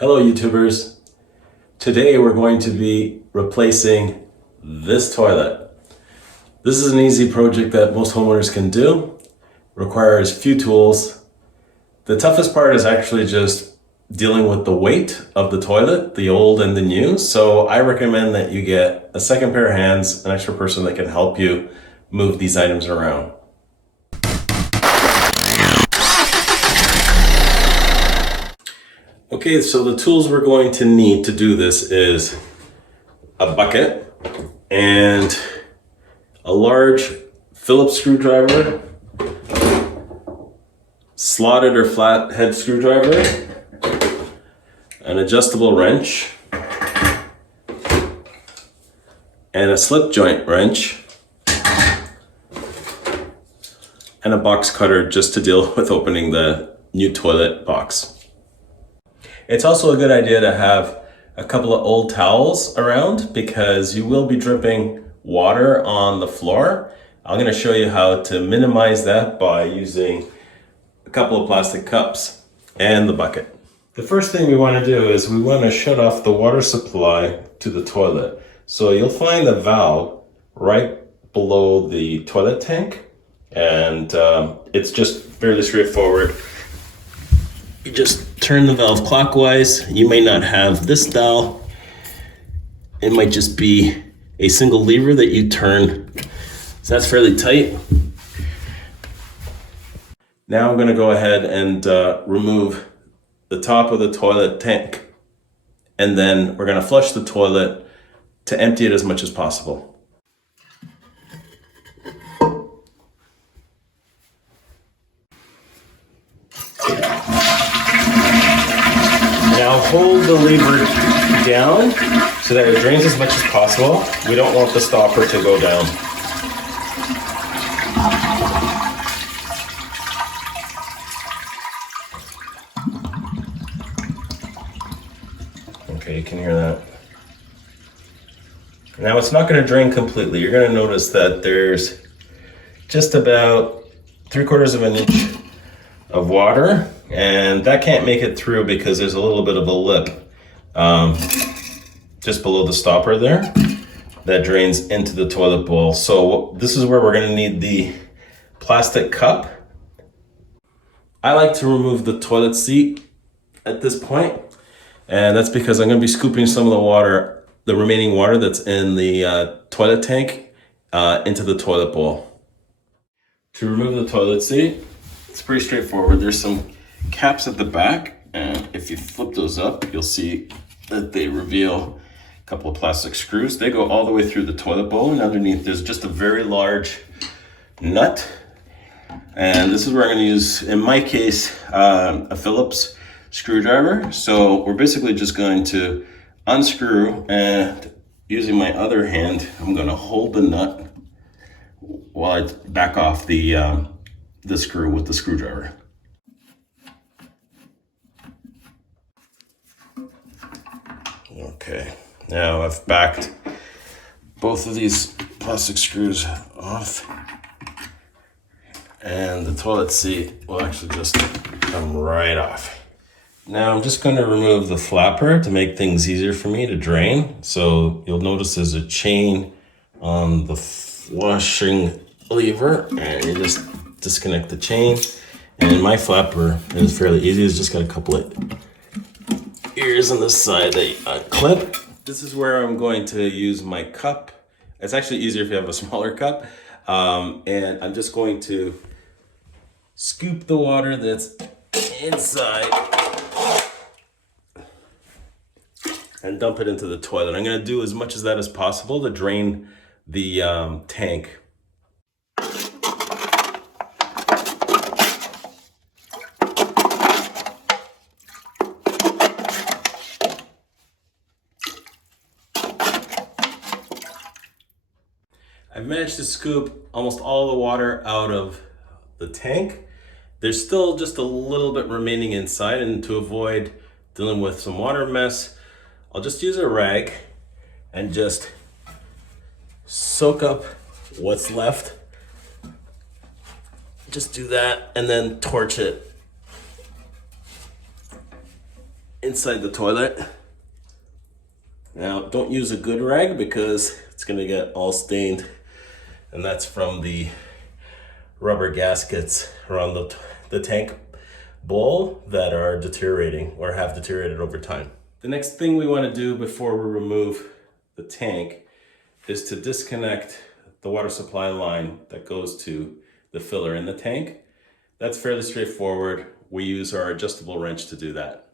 Hello YouTubers. Today we're going to be replacing this toilet. This is an easy project that most homeowners can do. Requires few tools. The toughest part is actually just dealing with the weight of the toilet, the old and the new. So I recommend that you get a second pair of hands, an extra person that can help you move these items around. Okay, so the tools we're going to need to do this is a bucket and a large Phillips screwdriver, slotted or flat head screwdriver, an adjustable wrench, and a slip joint wrench, and a box cutter just to deal with opening the new toilet box. It's also a good idea to have a couple of old towels around because you will be dripping water on the floor. I'm going to show you how to minimize that by using a couple of plastic cups and the bucket. The first thing we want to do is we want to shut off the water supply to the toilet. So you'll find the valve right below the toilet tank, and it's just fairly straightforward. You just turn the valve clockwise. You may not have this dial. It might just be a single lever that you turn. So that's fairly tight. Now I'm going to go ahead and remove the top of the toilet tank. And then we're going to flush the toilet to empty it as much as possible. Now hold the lever down so that it drains as much as possible. We don't want the stopper to go down. Okay, you can hear that. Now it's not going to drain completely. You're going to notice that there's just about 3/4 of an inch of water, and that can't make it through because there's a little bit of a lip just below the stopper there that drains into the toilet bowl. So this is where we're going to need the plastic cup. I like to remove the toilet seat at this point, and that's because I'm going to be scooping some of the water, the remaining water that's in the toilet tank, into the toilet bowl. To remove the toilet seat, it's pretty straightforward. There's some caps at the back, and if you flip those up, you'll see that they reveal a couple of plastic screws. They go all the way through the toilet bowl, and underneath there's just a very large nut. And this is where I'm going to use, in my case, a Phillips screwdriver. So we're basically just going to unscrew, and using my other hand, I'm going to hold the nut while I back off the screw with the screwdriver. Okay, now I've backed both of these plastic screws off, and the toilet seat will actually just come right off. Now I'm just going to remove the flapper to make things easier for me to drain. So you'll notice there's a chain on the flushing lever, and you just disconnect the chain. And in my flapper, it's fairly easy. It's just got a couple of ears on this side that you unclip. This is where I'm going to use my cup. It's actually easier if you have a smaller cup. And I'm just going to scoop the water that's inside and dump it into the toilet. I'm going to do as much as that as possible to drain the tank. I've managed to scoop almost all the water out of the tank. There's still just a little bit remaining inside, and to avoid dealing with some water mess, I'll just use a rag and just soak up what's left. Just do that and then torch it inside the toilet. Now, don't use a good rag because it's gonna get all stained, and that's from the rubber gaskets around the tank bowl that are deteriorating or have deteriorated over time. The next thing we want to do before we remove the tank is to disconnect the water supply line that goes to the filler in the tank. That's fairly straightforward. We use our adjustable wrench to do that.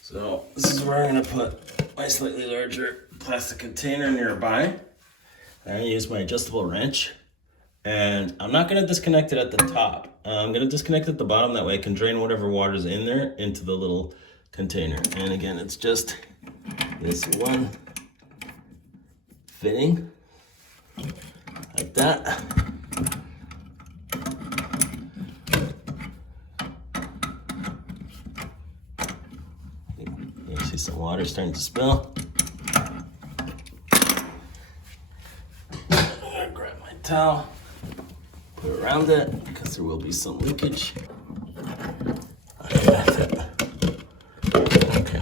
So this is where I'm going to put my slightly larger plastic container nearby. I'm going to use my adjustable wrench. And I'm not going to disconnect it at the top. I'm going to disconnect it at the bottom. That way I can drain whatever water's in there into the little container. And again, it's just this one fitting like that. You see some water starting to spill. Grab my towel. Put it around it because there will be some leakage. Okay.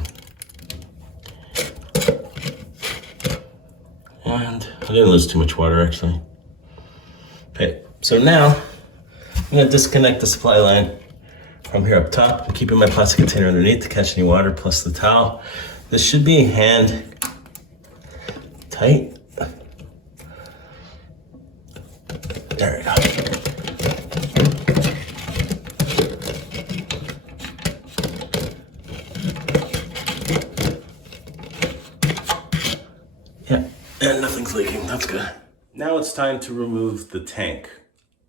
And I didn't lose too much water actually. Okay, so now I'm gonna disconnect the supply line from here up top. I'm keeping my plastic container underneath to catch any water plus the towel. This should be hand tight. There we go. Yeah, and nothing's leaking, that's good. Now it's time to remove the tank,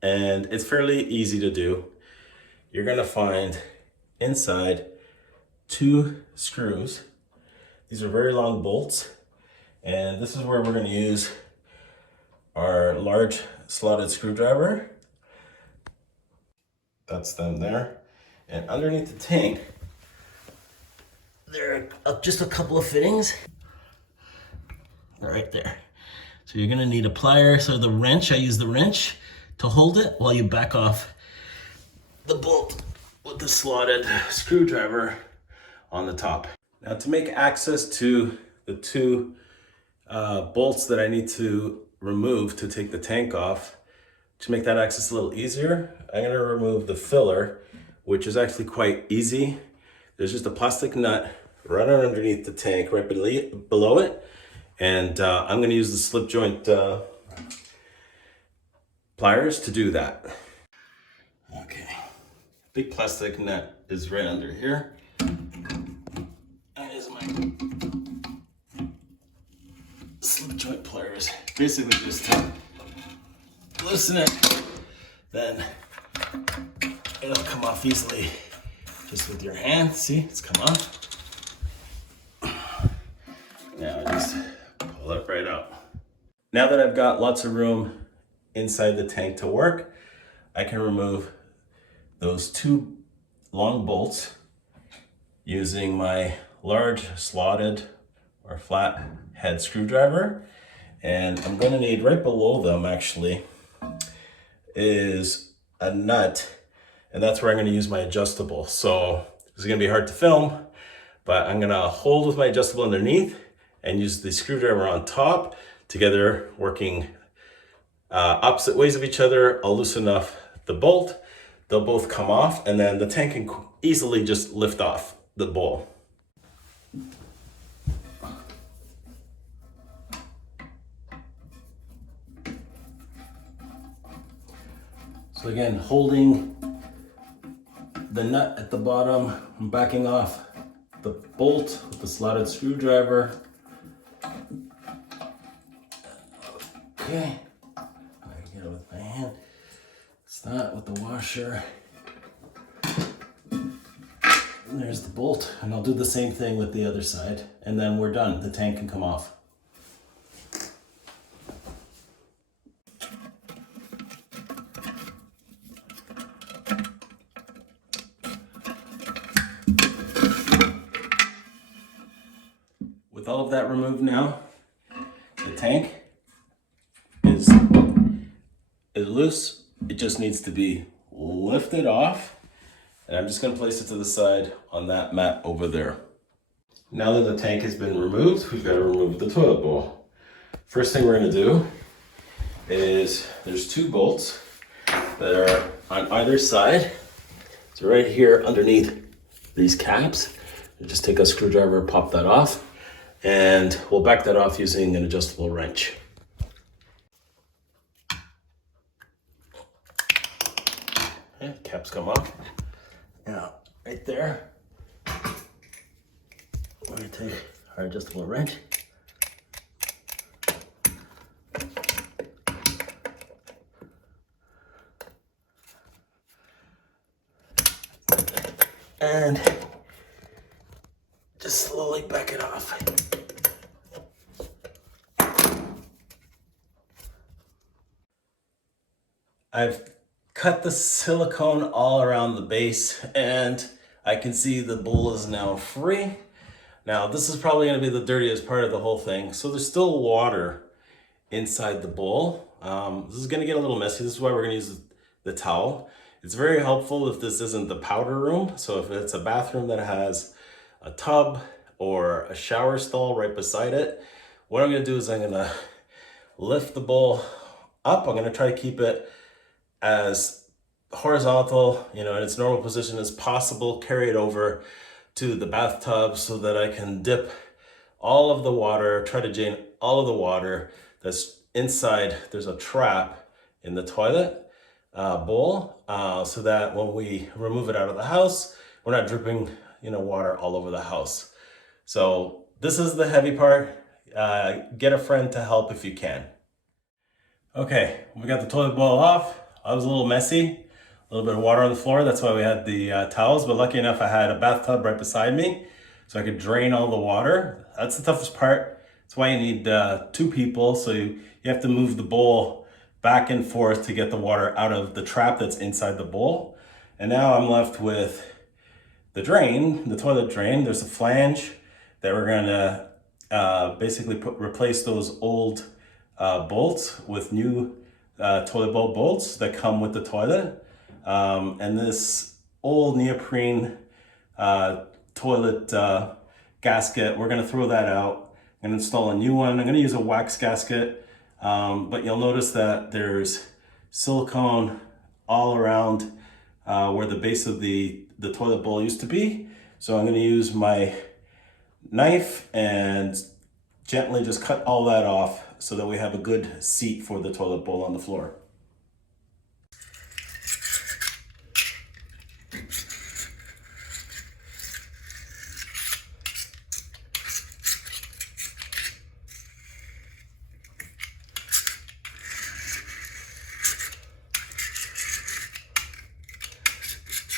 and it's fairly easy to do. You're gonna find inside 2 screws. These are very long bolts, and this is where we're gonna use our large slotted screwdriver. That's them there. And underneath the tank, there are just a couple of fittings. Right there. So you're gonna need a plier. So the wrench, I use the wrench to hold it while you back off the bolt with the slotted screwdriver on the top. Now to make access to the 2 bolts that I need to remove to take the tank off, to make that access a little easier, I'm gonna remove the filler, which is actually quite easy. There's just a plastic nut right underneath the tank, right below it. And I'm gonna use the slip joint pliers to do that. Okay, big plastic nut is right under here. That is my slip joint pliers. Basically just loosen it, then it'll come off easily just with your hand. See, it's come off. Now I just pull it right out. Now that I've got lots of room inside the tank to work, I can remove those 2 long bolts using my large slotted or flat head screwdriver. And I'm gonna need right below them actually is a nut, and that's where I'm gonna use my adjustable. So it's gonna be hard to film, but I'm gonna hold with my adjustable underneath and use the screwdriver on top, together working opposite ways of each other. I'll loosen enough the bolt, they'll both come off, and then the tank can easily just lift off the bowl. So again, holding the nut at the bottom, I'm backing off the bolt with the slotted screwdriver. Okay, I can get it with my hand. It's not with the washer. And there's the bolt, and I'll do the same thing with the other side, and then we're done. The tank can come off. With all of that removed now, the tank is loose. It just needs to be lifted off, And I'm just gonna place it to the side on that mat over there. Now that the tank has been removed, we've got to remove the toilet bowl. First thing we're gonna do is there's 2 bolts that are on either side. So right here underneath these caps, you just take a screwdriver, pop that off, and we'll back that off using an adjustable wrench. Okay, caps come off. Now, right there, we're gonna take our adjustable wrench. And just slowly back it off. I've cut the silicone all around the base and I can see the bowl is now free. Now this is probably going to be the dirtiest part of the whole thing. So there's still water inside the bowl. This is going to get a little messy. This is why we're going to use the towel. It's very helpful if this isn't the powder room. So if it's a bathroom that has a tub or a shower stall right beside it, what I'm going to do is I'm going to lift the bowl up. I'm going to try to keep it as horizontal, in its normal position as possible, carry it over to the bathtub so that I can dip all of the water, try to drain all of the water that's inside. There's a trap in the toilet bowl so that when we remove it out of the house, we're not dripping, water all over the house. So this is the heavy part. Get a friend to help if you can. Okay, we got the toilet bowl off. I was a little messy, a little bit of water on the floor. That's why we had the towels, but lucky enough I had a bathtub right beside me so I could drain all the water. That's the toughest part. That's why you need 2 people. So you have to move the bowl back and forth to get the water out of the trap that's inside the bowl. And now I'm left with the drain, the toilet drain. There's a flange that we're gonna basically replace those old bolts with new toilet bowl bolts that come with the toilet. And this old neoprene toilet gasket, we're gonna throw that out and install a new one. I'm gonna use a wax gasket, but you'll notice that there's silicone all around where the base of the toilet bowl used to be. So I'm gonna use my knife and gently just cut all that off so that we have a good seat for the toilet bowl on the floor.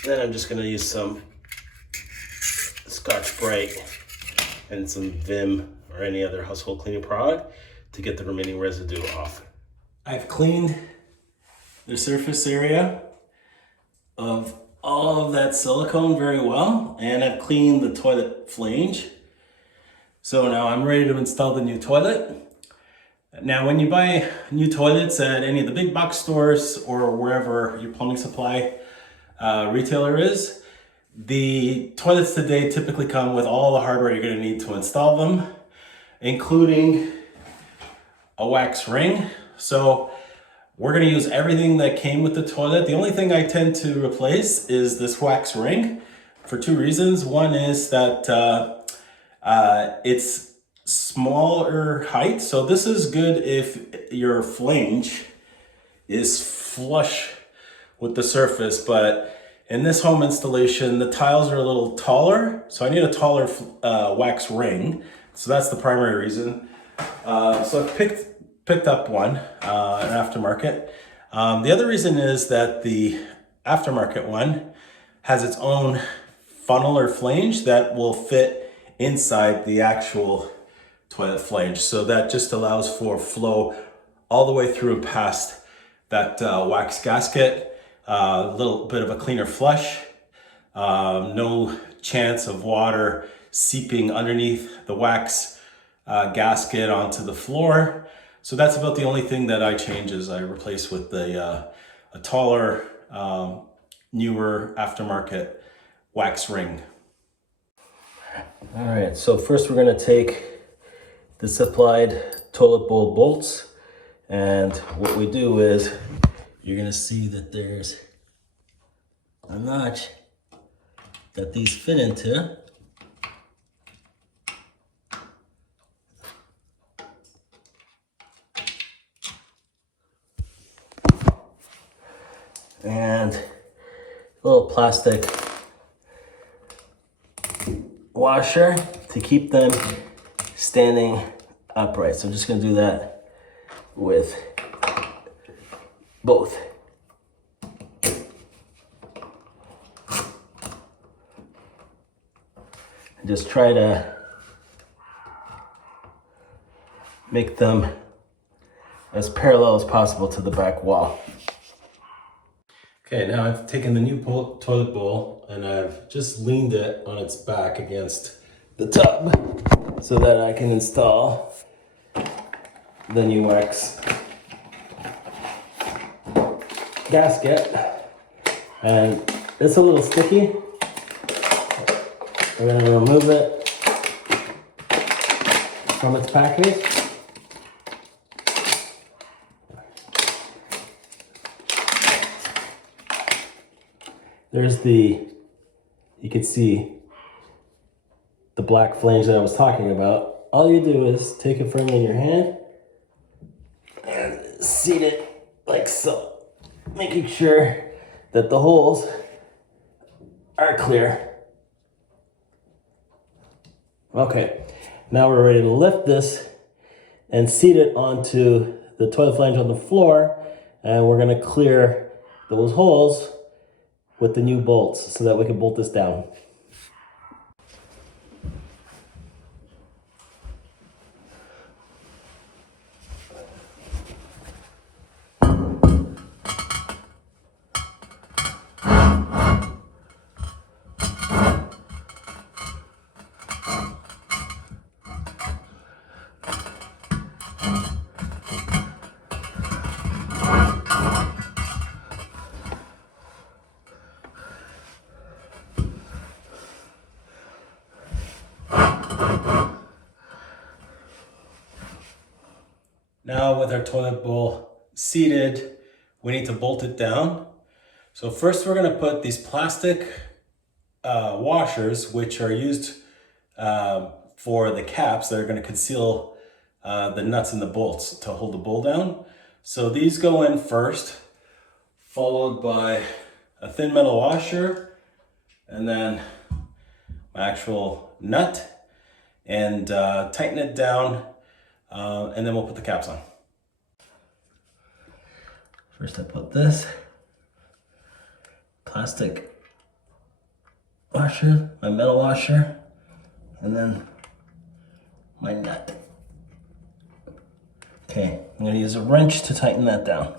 Then I'm just gonna use some Scotch-Brite and some Vim or any other household cleaning product to get the remaining residue off. I've cleaned the surface area of all of that silicone very well, and I've cleaned the toilet flange. So now I'm ready to install the new toilet. Now, when you buy new toilets at any of the big box stores or wherever your plumbing supply retailer is, the toilets today typically come with all the hardware you're going to need to install them, including a wax ring. So we're going to use everything that came with the toilet. The only thing I tend to replace is this wax ring for 2 reasons. One is that it's smaller height. So this is good if your flange is flush with the surface, but in this home installation, the tiles are a little taller, so I need a taller wax ring. So that's the primary reason. So I picked up one, an aftermarket. The other reason is that the aftermarket one has its own funnel or flange that will fit inside the actual toilet flange. So that just allows for flow all the way through and past that wax gasket. A little bit of a cleaner flush, no chance of water seeping underneath the wax gasket onto the floor. So that's about the only thing that I change is I replace with a taller newer aftermarket wax ring. All right, so first we're gonna take the supplied toilet bowl bolts, and what we do is you're gonna see that there's a notch that these fit into. And a little plastic washer to keep them standing upright. So I'm just gonna do that with both. And just try to make them as parallel as possible to the back wall. Okay, now I've taken the new toilet bowl and I've just leaned it on its back against the tub so that I can install the new wax gasket. And it's a little sticky. We're going to remove it from its package. There's you can see the black flange that I was talking about. All you do is take it firmly in your hand and seat it like so, making sure that the holes are clear. Okay, now we're ready to lift this and seat it onto the toilet flange on the floor, and we're gonna clear those holes with the new bolts so that we can bolt this down. Now with our toilet bowl seated, we need to bolt it down. So first we're gonna put these plastic washers, which are used for the caps that are gonna conceal the nuts and the bolts to hold the bowl down. So these go in first, followed by a thin metal washer, and then my actual nut, and tighten it down. And then we'll put the caps on. First I put this plastic washer, my metal washer, and then my nut. Okay, I'm gonna use a wrench to tighten that down.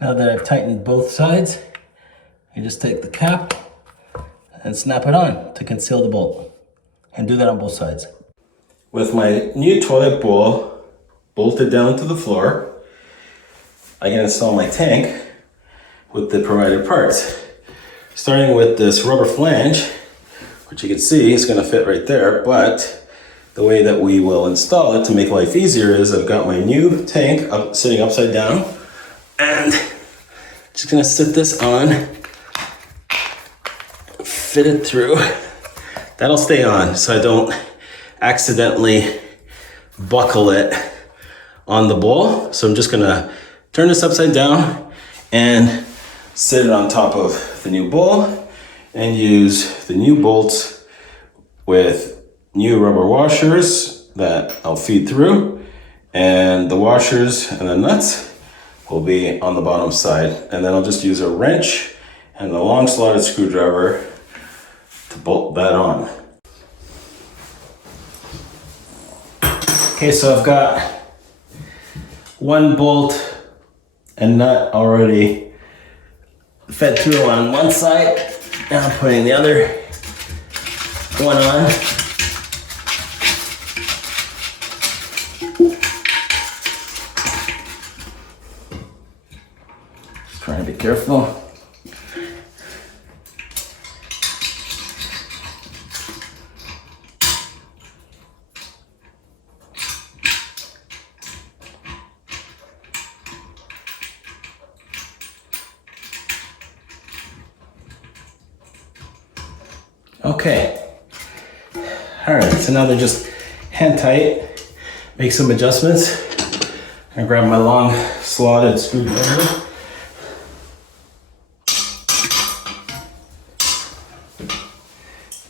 Now that I've tightened both sides, you just take the cap and snap it on to conceal the bolt. And do that on both sides. With my new toilet bowl bolted down to the floor, I can install my tank with the provided parts. Starting with this rubber flange, which you can see is going to fit right there, but the way that we will install it to make life easier is I've got my new tank sitting upside down, and just gonna sit this on, fit it through. That'll stay on so I don't accidentally buckle it on the bowl. So I'm just gonna turn this upside down and sit it on top of the new bowl and use the new bolts with new rubber washers that I'll feed through, and the washers and the nuts will be on the bottom side. And then I'll just use a wrench and a long slotted screwdriver to bolt that on. Okay, so I've got one bolt a nut already fed through on one side. Now I'm putting the other one on. Just trying to be careful. Okay. All right, so now they're just hand tight. Make some adjustments. I grab my long slotted screwdriver.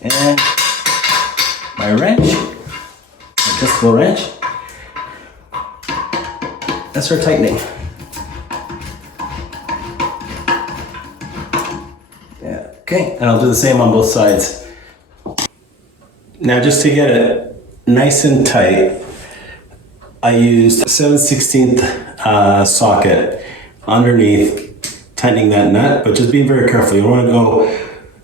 And my wrench, adjustable wrench. That's for tightening. Yeah, okay, and I'll do the same on both sides. Now just to get it nice and tight, I used a 7/16 socket underneath, tightening that nut, but just be very careful. You don't want to go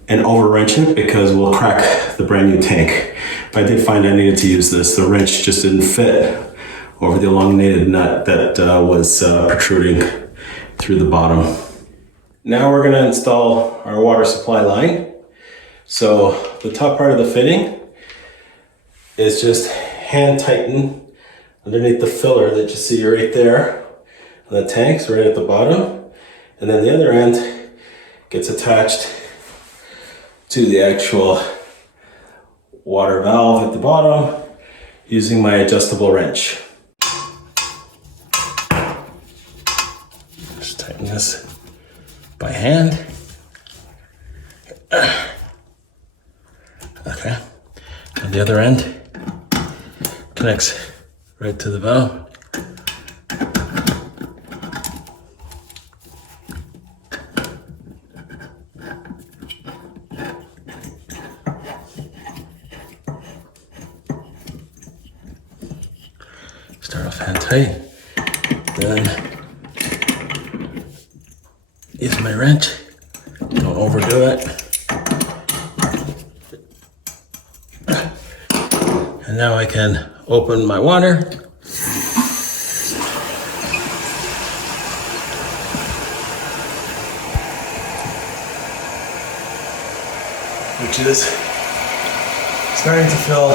and over wrench it because we'll crack the brand new tank. But I did find I needed to use this. The wrench just didn't fit over the elongated nut that was protruding through the bottom. Now we're going to install our water supply line. So the top part of the fitting is just hand tighten underneath the filler that you see right there. And the tank's right at the bottom. And then the other end gets attached to the actual water valve at the bottom using my adjustable wrench. Just tighten this by hand. Okay. And the other end connects right to the valve. Start off hand tight, then use my wrench, don't overdo it. And now I can open my water. Which is starting to fill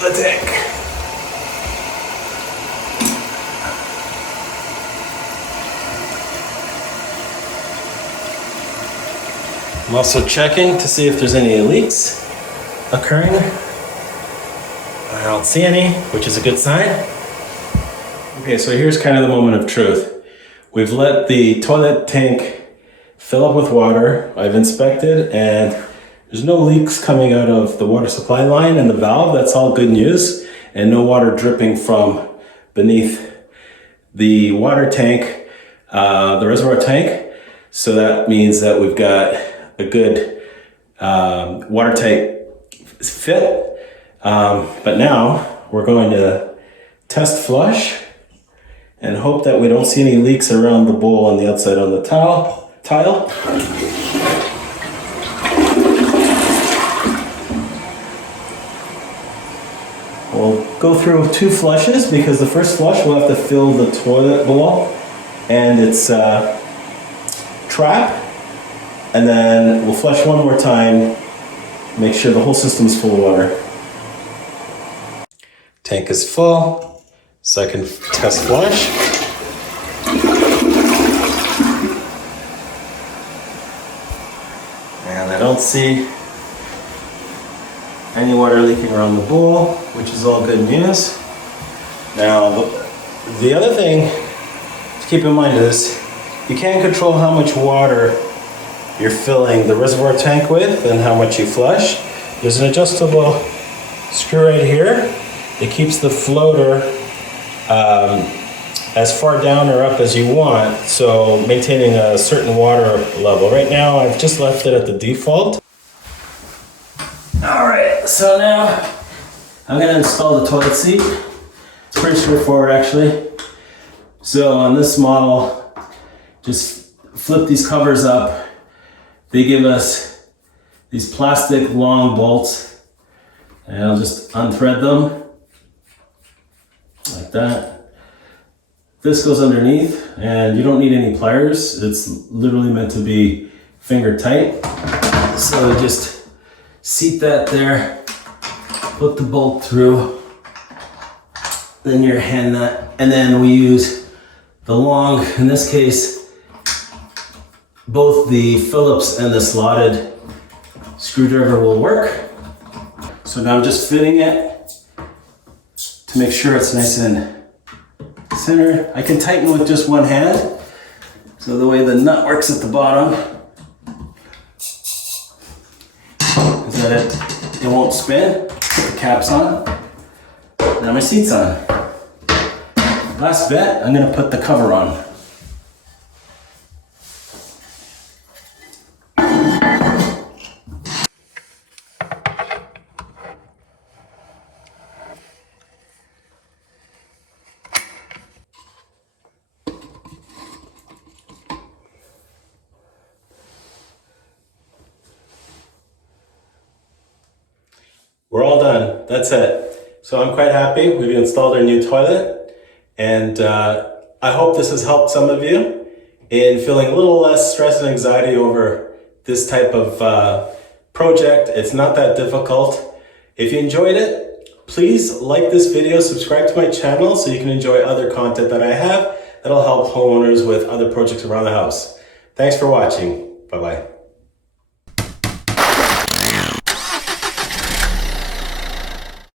the tank. I'm also checking to see if there's any leaks occurring. I don't see any, which is a good sign. Okay, so here's kind of the moment of truth. We've let the toilet tank fill up with water. I've inspected and there's no leaks coming out of the water supply line and the valve. That's all good news. And no water dripping from beneath the water tank, the reservoir tank. So that means that we've got a good watertight fit. But now we're going to test flush and hope that we don't see any leaks around the bowl on the outside on the tile. We'll go through 2 flushes because the first flush we'll have to fill the toilet bowl and its trap. And then we'll flush one more time, make sure the whole system's full of water. Tank is full. Second test flush. And I don't see any water leaking around the bowl, which is all good news. Now, the other thing to keep in mind is you can't control how much water you're filling the reservoir tank with and how much you flush. There's an adjustable screw right here. It keeps the floater as far down or up as you want, so maintaining a certain water level. Right now, I've just left it at the default. All right, so now I'm gonna install the toilet seat. It's pretty straightforward, actually. So on this model, just flip these covers up. They give us these plastic long bolts, and I'll just unthread them like that. This goes underneath, and you don't need any pliers. It's literally meant to be finger tight. So just seat that there, put the bolt through, then your hand nut, and then we use the long, in this case, both the Phillips and the slotted screwdriver will work. So now I'm just fitting it to make sure it's nice and centered. I can tighten with just one hand. So the way the nut works at the bottom is that it won't spin. Put the caps on. Now my seat's on. Last bit, I'm gonna put the cover on. We're all done. That's it. So I'm quite happy. We've installed our new toilet, and I hope this has helped some of you in feeling a little less stress and anxiety over this type of project. It's not that difficult. If you enjoyed it, please like this video, subscribe to my channel so you can enjoy other content that I have that'll help homeowners with other projects around the house. Thanks for watching. Bye-bye.